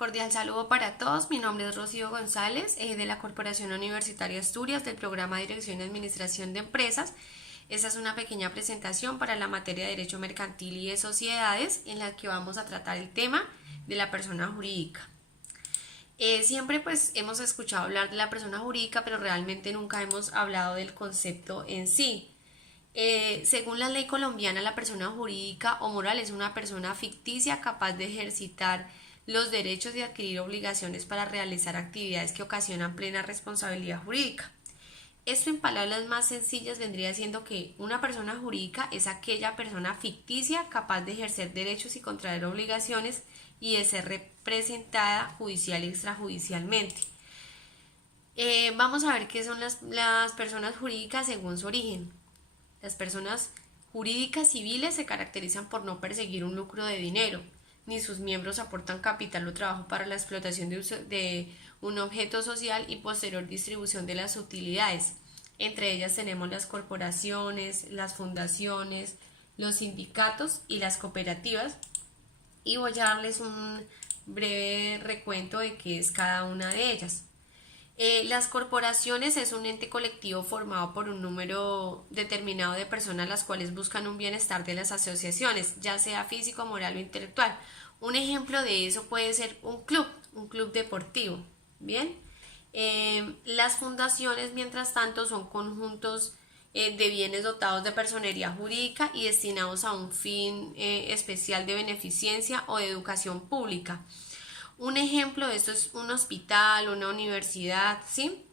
Cordial saludo para todos. Mi nombre es Rocío González, de la Corporación Universitaria Asturias, del programa Dirección y Administración de Empresas. Esta es una pequeña presentación para la materia de Derecho Mercantil y de Sociedades, en la que vamos a tratar el tema de la persona jurídica. Siempre pues hemos escuchado hablar de la persona jurídica, pero realmente nunca hemos hablado del concepto en sí. Según la ley colombiana, la persona jurídica o moral es una persona ficticia capaz de ejercitar los derechos y adquirir obligaciones para realizar actividades que ocasionan plena responsabilidad jurídica. Esto en palabras más sencillas vendría siendo que una persona jurídica es aquella persona ficticia capaz de ejercer derechos y contraer obligaciones y de ser representada judicial y extrajudicialmente. Vamos a ver qué son las personas jurídicas según su origen. Las personas jurídicas civiles se caracterizan por no perseguir un lucro de dinero, ni sus miembros aportan capital o trabajo para la explotación de un objeto social y posterior distribución de las utilidades. Entre ellas tenemos las corporaciones, las fundaciones, los sindicatos y las cooperativas. Y voy a darles un breve recuento de qué es cada una de ellas. Las corporaciones es un ente colectivo formado por un número determinado de personas las cuales buscan un bienestar de las asociaciones, ya sea físico, moral o intelectual. Un ejemplo de eso puede ser un club deportivo. Bien, las fundaciones, mientras tanto, son conjuntos de bienes dotados de personería jurídica y destinados a un fin especial de beneficencia o de educación pública. Un ejemplo de esto es un hospital, una universidad, ¿sí?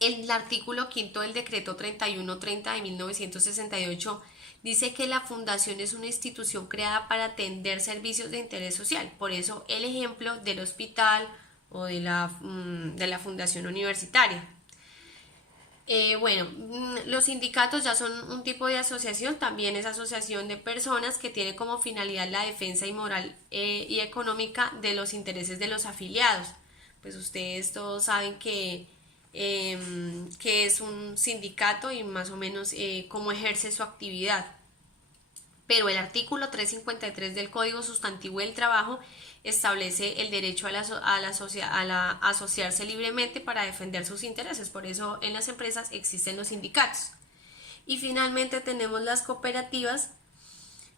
El artículo 5 del decreto 3130 de 1968 dice que la fundación es una institución creada para atender servicios de interés social. Por eso el ejemplo del hospital o de la fundación universitaria. Los sindicatos ya son un tipo de asociación, también es asociación de personas que tiene como finalidad la defensa y moral y económica de los intereses de los afiliados. Pues ustedes todos saben que es un sindicato y más o menos cómo ejerce su actividad. Pero el artículo 353 del Código Sustantivo del Trabajo establece el derecho a asociarse libremente para defender sus intereses. Por eso en las empresas existen los sindicatos. Y finalmente tenemos las cooperativas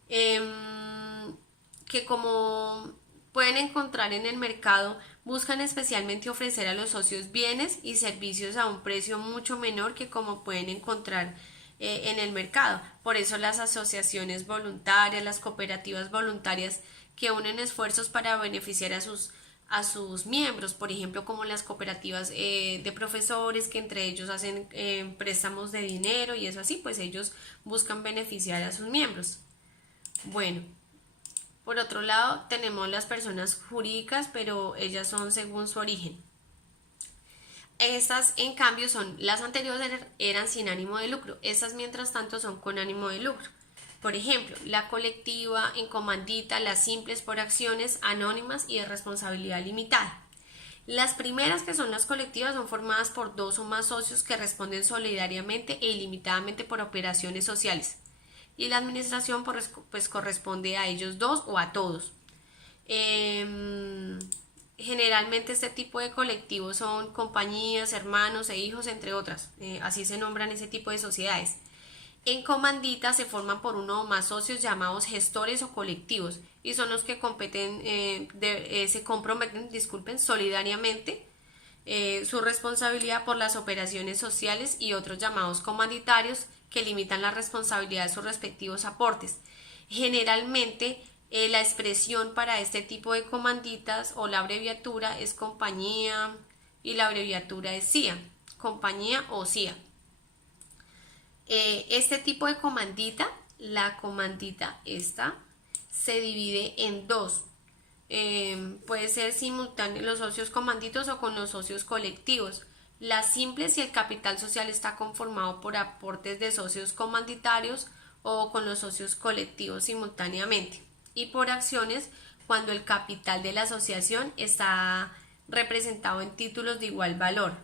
que, como pueden encontrar en el mercado, buscan especialmente ofrecer a los socios bienes y servicios a un precio mucho menor que como pueden encontrar en el mercado. Por eso las asociaciones voluntarias, las cooperativas voluntarias que unen esfuerzos para beneficiar a sus miembros, por ejemplo como las cooperativas de profesores que entre ellos hacen préstamos de dinero y eso así, pues ellos buscan beneficiar a sus miembros. Bueno, por otro lado tenemos las personas jurídicas, pero ellas son según su origen. Estas, en cambio, las anteriores eran sin ánimo de lucro. Estas, mientras tanto, son con ánimo de lucro. Por ejemplo, la colectiva, en comandita, las simples por acciones anónimas y de responsabilidad limitada. Las primeras, que son las colectivas, son formadas por dos o más socios que responden solidariamente e ilimitadamente por operaciones sociales. Y la administración pues corresponde a ellos dos o a todos. Generalmente este tipo de colectivos son compañías, hermanos e hijos, entre otras. Así se nombran ese tipo de sociedades. En comandita se forman por uno o más socios llamados gestores o colectivos y son los que se comprometen solidariamente su responsabilidad por las operaciones sociales, y otros llamados comanditarios que limitan la responsabilidad de sus respectivos aportes. Generalmente la expresión para este tipo de comanditas o la abreviatura es compañía y la abreviatura es CIA, compañía o CIA. Este tipo de comandita, la comandita esta, se divide en dos. Puede ser simultáneo los socios comanditos o con los socios colectivos. Las simples, si el capital social está conformado por aportes de socios comanditarios o con los socios colectivos simultáneamente. Y por acciones, cuando el capital de la asociación está representado en títulos de igual valor.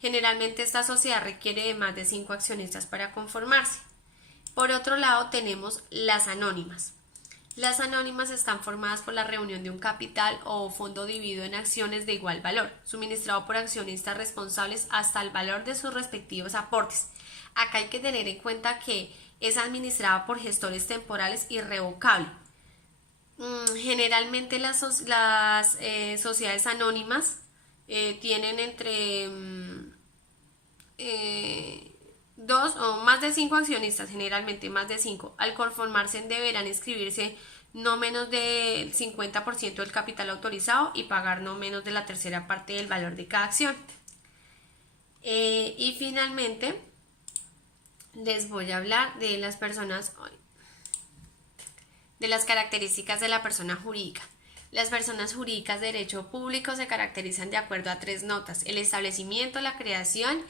Generalmente esta sociedad requiere de más de 5 accionistas para conformarse. Por otro lado tenemos las anónimas. Las anónimas están formadas por la reunión de un capital o fondo dividido en acciones de igual valor, suministrado por accionistas responsables hasta el valor de sus respectivos aportes. Acá hay que tener en cuenta que es administrada por gestores temporales irrevocables. Generalmente las sociedades anónimas tienen entre dos o más de 5 accionistas, generalmente más de 5. Al conformarse deberán inscribirse no menos del 50% del capital autorizado y pagar no menos de la tercera parte del valor de cada acción. Y finalmente les voy a hablar de las personas, de las características de la persona jurídica. Las personas jurídicas de derecho público se caracterizan de acuerdo a 3 notas: el establecimiento, la creación,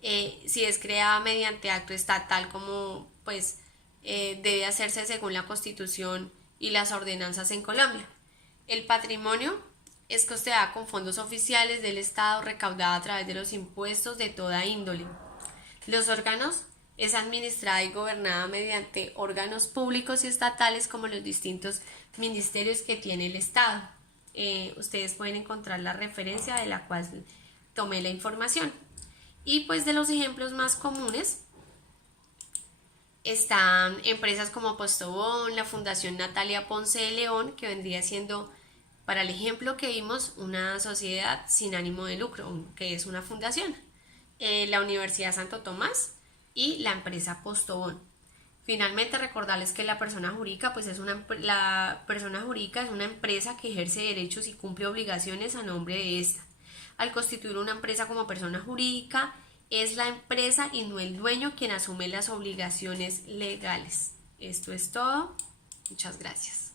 si es creada mediante acto estatal, como pues debe hacerse según la Constitución y las ordenanzas en Colombia. El patrimonio es costeada con fondos oficiales del Estado, recaudada a través de los impuestos de toda índole. Los órganos es administrada y gobernada mediante órganos públicos y estatales como los distintos ministerios que tiene el Estado. Ustedes pueden encontrar la referencia de la cual tomé la información. Y pues de los ejemplos más comunes están empresas como Postobón, la Fundación Natalia Ponce de León, que vendría siendo, para el ejemplo que vimos, una sociedad sin ánimo de lucro, que es una fundación, la Universidad Santo Tomás y la empresa Postobón. Finalmente, recordarles que la persona jurídica pues es una empresa que ejerce derechos y cumple obligaciones a nombre de esta. Al constituir una empresa como persona jurídica, es la empresa y no el dueño quien asume las obligaciones legales. Esto es todo. Muchas gracias.